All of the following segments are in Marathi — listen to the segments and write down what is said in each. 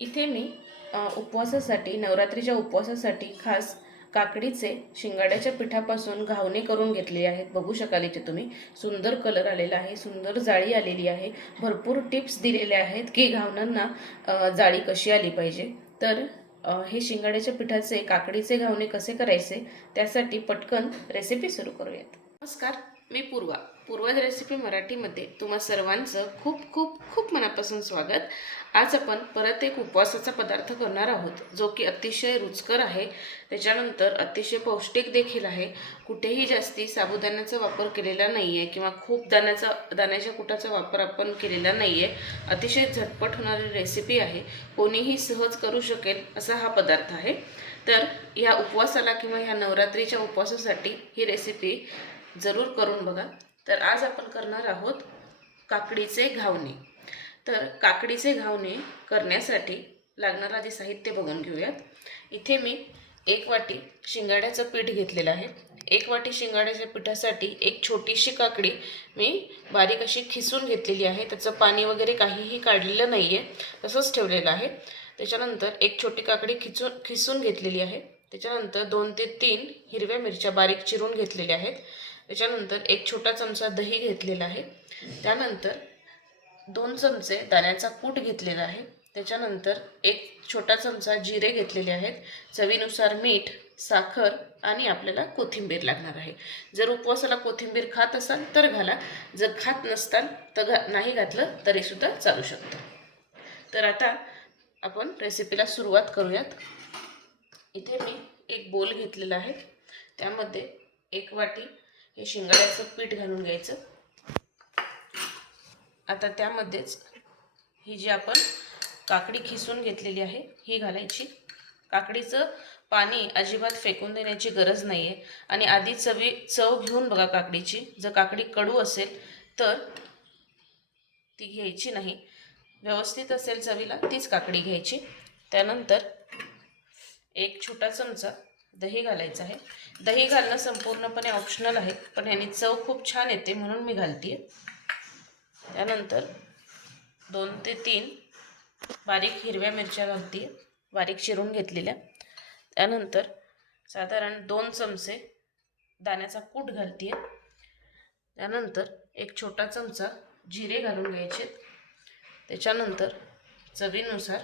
इथे मी उपवासासाठी नवरात्रीच्या उपवासासाठी खास काकडीचे शिंगाड्याच्या पिठापासून घावणे करून घेतले आहेत. बघू शकाल इथे तुम्ही. सुंदर कलर आलेला आहे सुंदर जाळी आलेली आहे. भरपूर टिप्स दिलेल्या आहेत की घावणांना जाळी कशी आली पाहिजे. तर हे शिंगाड्याच्या पिठाचे काकडीचे घावणे कसे करायचे त्यासाठी पटकन रेसिपी सुरू करूयात. नमस्कार मी पूर्वा. पूर्वज रेसिपी मराठीमध्ये तुम्हा सर्वांचं खूप खूप खूप मनापासून स्वागत. आज आपण परत एक उपवासाचा पदार्थ करणार आहोत जो की अतिशय रुचकर आहे. त्याच्यानंतर अतिशय पौष्टिक देखील आहे. कुठेही जास्ती साबुदाण्याचा वापर केलेला नाही आहे किंवा खूप दाण्याचा दाण्याच्या कुटाचा वापर आपण केलेला नाही आहे अतिशय झटपट होणारी रेसिपी आहे. कोणीही सहज करू शकेल असा हा पदार्थ आहे. तर ह्या उपवासाला किंवा ह्या नवरात्रीच्या उपवासासाठी ही रेसिपी जरूर करून बघा. तर आज आपण करणार आहोत काकडीचे घावणे. तर काकडीचे घावणे करण्यासाठी लागणारं आधी साहित्य बघून घेऊयात. इथे मी एक वाटी शिंगाड्याचं पीठ घेतलेलं आहे. एक वाटी शिंगाड्याच्या पिठासाठी एक छोटीशी काकडी मी बारीक अशी खिसून घेतलेली आहे. त्याचं पाणी वगैरे काहीही काढलेलं नाही आहे तसंच ठेवलेलं आहे. त्याच्यानंतर एक छोटी काकडी खिचून खिसून घेतलेली आहे. त्याच्यानंतर दोन ते तीन हिरव्या मिरच्या बारीक चिरून घेतलेल्या आहेत. त्याच्यानंतर एक छोटा चमचा दही घेतलेला आहे. त्यानंतर दोन चमचे दाण्याचा कूट घेतलेला आहे. त्याच्यानंतर एक छोटा चमचा जिरे घेतलेले आहेत. चवीनुसार मीठ साखर आणि आपल्याला कोथिंबीर लागणार आहे. जर उपवासाला कोथिंबीर खात असाल तर घाला. जर खात नसताल तर घा नाही घातलं तरीसुद्धा चालू शकतं. तर आता आपण रेसिपीला सुरुवात करूयात. इथे मी एक बोल घेतलेला आहे. त्यामध्ये एक वाटी हे शिंगाड्याचं पीठ घालून घ्यायचं. आता त्यामध्येच ही जी आपण काकडी खिसून घेतलेली आहे ही घालायची. काकडीचं पाणी अजिबात फेकून देण्याची गरज नाही आहे आणि आधी चवी चव घेऊन बघा काकडीची. जर काकडी कडू असेल तर ती घ्यायची नाही. व्यवस्थित असेल चवीला तीच काकडी घ्यायची. त्यानंतर एक छोटा चमचा दही घालायचं आहे. दही घालणं संपूर्णपणे ऑप्शनल आहे पण ह्यानी चव खूप छान येते म्हणून मी घालते त्यानंतर दोन ते तीन बारीक हिरव्या मिरच्या घालते बारीक चिरून घेतलेल्या. त्यानंतर साधारण दोन चमचे दाण्याचा कूट घालते त्यानंतर एक छोटा चमचा जिरे घालून घ्यायचे. त्याच्यानंतर चवीनुसार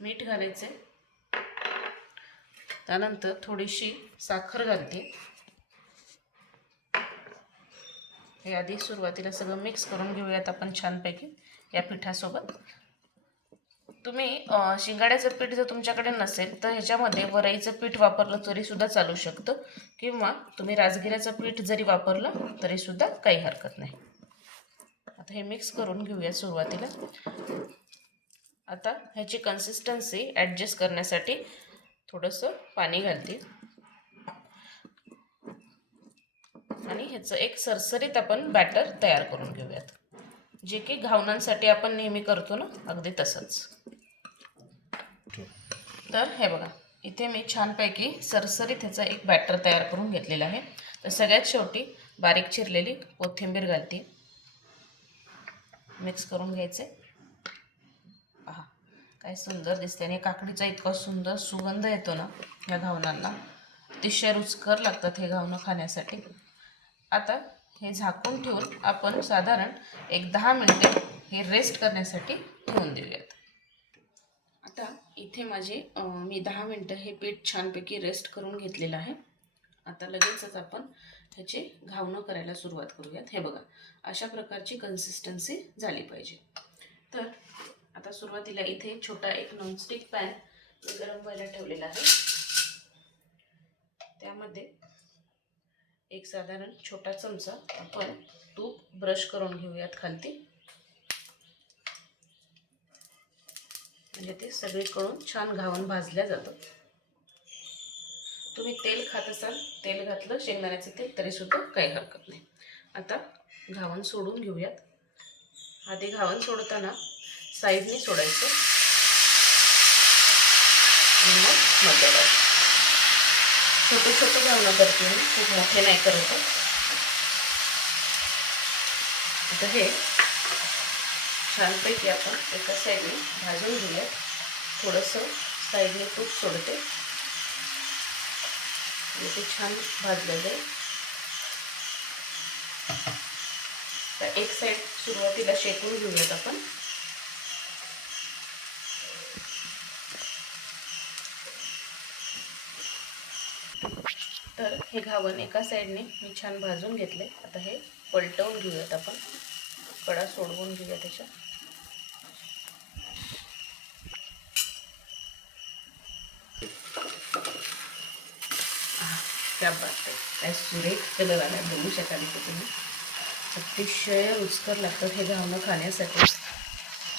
मीठ घालायचे. त्यानंतर थोडीशी साखर घालते. हे आधी सुरुवातीला सगळं मिक्स करून घेऊयात आपण छानपैकी या पिठासोबत. तुम्ही शिंगाड्याचं पीठ जर तुमच्याकडे नसेल तर ह्याच्यामध्ये वरईचं पीठ वापरलं तरीसुद्धा चालू शकतं. किंवा तुम्ही राजगिऱ्याचं पीठ जरी वापरलं तरीसुद्धा काही हरकत नाही. आता हे मिक्स करून घेऊया सुरुवातीला. आता ह्याची कन्सिस्टन्सी ॲडजस्ट करण्यासाठी थोडंसं पाणी घालते. आणि ह्याचं एक सरसरीत आपण बॅटर तयार करून घेऊयात. जे की घावणांसाठी आपण नेहमी करतो ना अगदी तसंच. तर हे बघा इथे मी छानपैकी सरसरीत ह्याचा एक बॅटर तयार करून घेतलेला आहे. तर सगळ्यात शेवटी बारीक चिरलेली कोथिंबीर घालते. मिक्स करून घ्यायचे. काय सुंदर दिसते आणि काकडीचा इतका सुंदर सुगंध येतो ना ह्या घावणांना अतिशय रुचकर लागतात हे घावणं खाण्यासाठी. आता हे झाकून ठेवून आपण साधारण एक दहा मिनटे हे रेस्ट करण्यासाठी ठेवून देऊयात. आता इथे माझे मी दहा मिनटं हे पीठ छानपैकी रेस्ट करून घेतलेलं आहे. आता लगेचच आपण ह्याचे घावणं करायला सुरुवात करूयात. हे बघा अशा प्रकारची कन्सिस्टन्सी झाली पाहिजे. तर आता सुरुवातीला इथे एक छोटा एक नॉनस्टिक पॅन मी गरम व्हायला ठेवलेला आहे. त्यामध्ये एक साधारण छोटा चमचा आपण तूप ब्रश करून घेऊयात खालती. म्हणजे ते सगळीकडून छान घावून भाजल्या जातं. तुम्ही तेल खात असाल तेल घातलं शेंगदाण्याचं तेल तरीसुद्धा काही हरकत नाही. आता घावण सोडून घेऊयात. आधी घावण सोडताना साईडने सोडायचं. आणि मग मध्यभागी छोटे छोटे घावणं करते मी खूप मोठे नाही करत आता हे छानपैकी आपण एका साईडने भाजून घेऊयात. थोडंसं साईडने तूप सोडते. ते छान भाजलं जाईल. तर एक साईड सुरुवातीला शेकून घेऊयात आपण तर हे घावण एका साईडने मी छान भाजून घेतले. आता हे पलटवून घेऊयात आपण. कडा सोडवून घेऊया त्याच्या. आहा, क्या काय सुरेख कलर आला बघू शकाल इथे तुम्ही. अतिशय रुचकर लागतात हे घावणं खाण्यासाठी.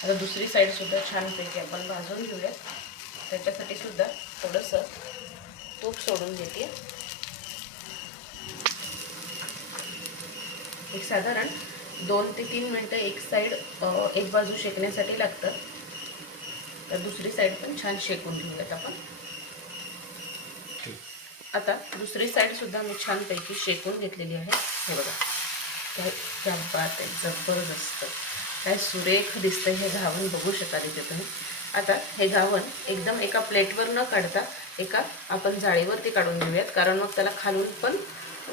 आता दुसरी साईडसुद्धा छानपैकी आपण भाजून घेऊयात. त्याच्यासाठी सुद्धा थोडंसं तूप सोडून घेते एक साधारण दोन ते तीन मिनटं एक साईड एक बाजू शेकण्यासाठी लागतं. तर दुसरी साईड पण छान शेकून घेऊयात आपण. आता दुसरी साईडसुद्धा मी छानपैकी शेकून घेतलेली आहे. हे बघा. काय क्या बात आहे जबरदस्त. काय सुरेख दिसतं हे घावण बघू शकाल इथे तुम्ही. आता हे घावण एकदम एका प्लेटवर न काढता एका आपण जाळीवरती काढून घेऊयात. कारण मग त्याला खालून पण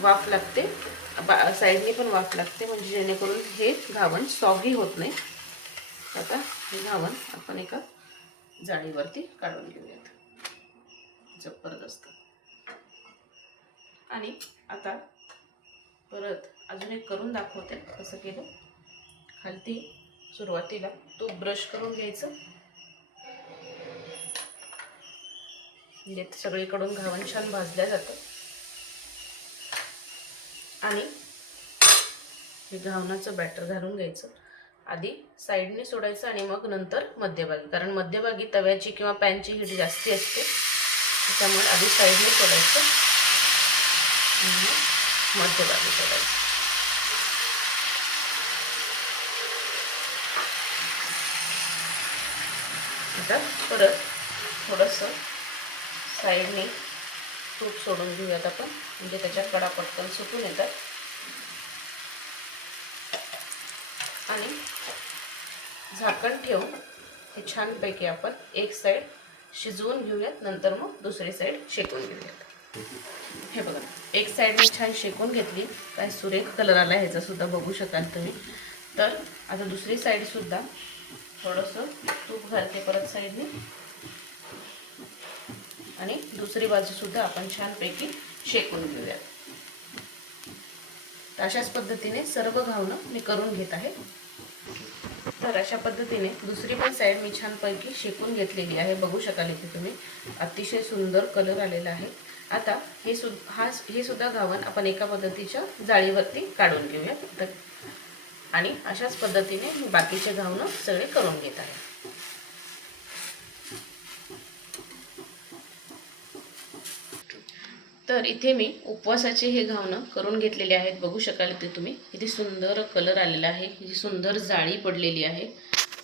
वाफ लागते. बा साईडने पण वाफ लागते म्हणजे जेणेकरून हे घावण सॉगी होत नाही. आता हे घावण आपण एका जाळीवरती काढून घेऊयात. जबरदस्त. आणि आता परत अजून एक करून दाखवते कसं केलं. खालती सुरुवातीला तो ब्रश करून घ्यायचं. म्हणजे सगळीकडून घावण छान भाजल्या जातं. आणि हे घावणाचं बॅटर घालून घ्यायचं. आधी साईडने सोडायचं आणि मग नंतर मध्यभागी. कारण मध्यभागी तव्याची किंवा पॅनची हीट जास्ती असते. त्याच्यामुळे आधी साईडने सोडायचं. आणि मग मध्यभागी सोडायचं. आता परत थोडंसं साईडने तूप सोडून घेऊयात आपण. म्हणजे त्याच्या कडा पटकन सुटून येतात आणि झाकण ठेवून हे छानपैकी आपण एक साईड शिजवून घेऊयात. नंतर मग दुसरी साईड शेकून घेऊयात. हे बघा एक साईडने छान शेकून घेतली. काय सुरेख कलर आला ह्याचासुद्धा बघू शकाल तुम्ही. तर आता दुसरी साईडसुद्धा थोडंसं तूप घालते परत साईडने आणि दुसरी बाजूसुद्धा आपण छानपैकी शेकून घेऊया. तर अशाच पद्धतीने सर्व घावणं मी करून घेत आहे. तर अशा पद्धतीने दुसरी पण साईड मी छानपैकी शेकून घेतलेली आहे. बघू शकाल इथे तुम्ही. अतिशय सुंदर कलर आलेला आहे. आता हे सु हा हे सुद्धा घावण आपण एका पद्धतीच्या जाळीवरती काढून घेऊया. तर आणि अशाच पद्धतीने मी बाकीचे घावणं सगळे करून घेत आहे. तर इथे मी उपवासाचे हे घावणं करून घेतलेले आहेत. बघू शकाल ते तुम्ही. किती सुंदर कलर आलेला आहे. किती सुंदर जाळी पडलेली आहे.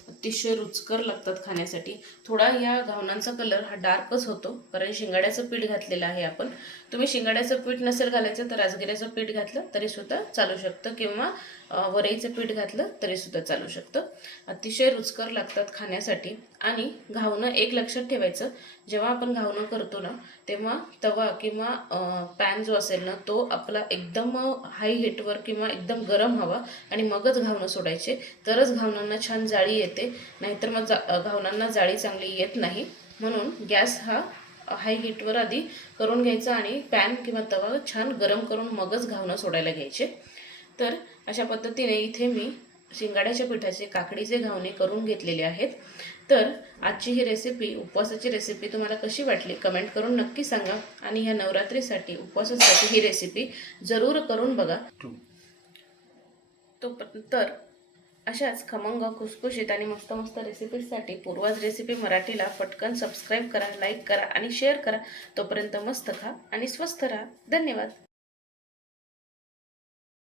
अतिशय रुचकर लागतात खाण्यासाठी. थोडा या घावणांचा कलर हा डार्कच होतो. कारण शिंगाड्याचं पीठ घातलेलं आहे आपण. तुम्ही शिंगाड्याचं पीठ नसेल घालायचं तर राजगिऱ्याचं पीठ घातलं तरीसुद्धा चालू शकतं. किंवा वरईचं पीठ घातलं तरीसुद्धा चालू शकतं. अतिशय रुचकर लागतात खाण्यासाठी. आणि घावणं एक लक्षात ठेवायचं जेव्हा आपण घावणं करतो ना तेव्हा तवा किंवा पॅन जो असेल ना तो आपला एकदम हाय हीटवर किंवा एकदम गरम हवा आणि मगच घावणं सोडायचे. तरच घावणांना छान जाळी येते. नाहीतर मग जा घावणांना जाळी चांगली येत नाही. म्हणून गॅस हा हाय हीटवर आधी करून घ्यायचा आणि पॅन किंवा तवा छान गरम करून मगच घावणं सोडायला घ्यायचे. तर अशा पद्धतीने इथे मी शिंगाड्याच्या पिठाचे काकडीचे घावणे करून घेतलेले आहेत. तर आजची ही रेसिपी उपवासाची रेसिपी तुम्हाला कशी वाटली कमेंट करून नक्की सांगा आणि ह्या नवरात्रीसाठी उपवासासाठी ही रेसिपी जरूर करून बघा. तो तर अशाच खमंग खुसखुशीत आणि मस्त मस्त रेसिपीसाठी पूर्वाज रेसिपी मराठीला पटकन सबस्क्राईब करा लाईक करा आणि शेअर करा. तोपर्यंत मस्त खा आणि स्वस्थ राहा. धन्यवाद.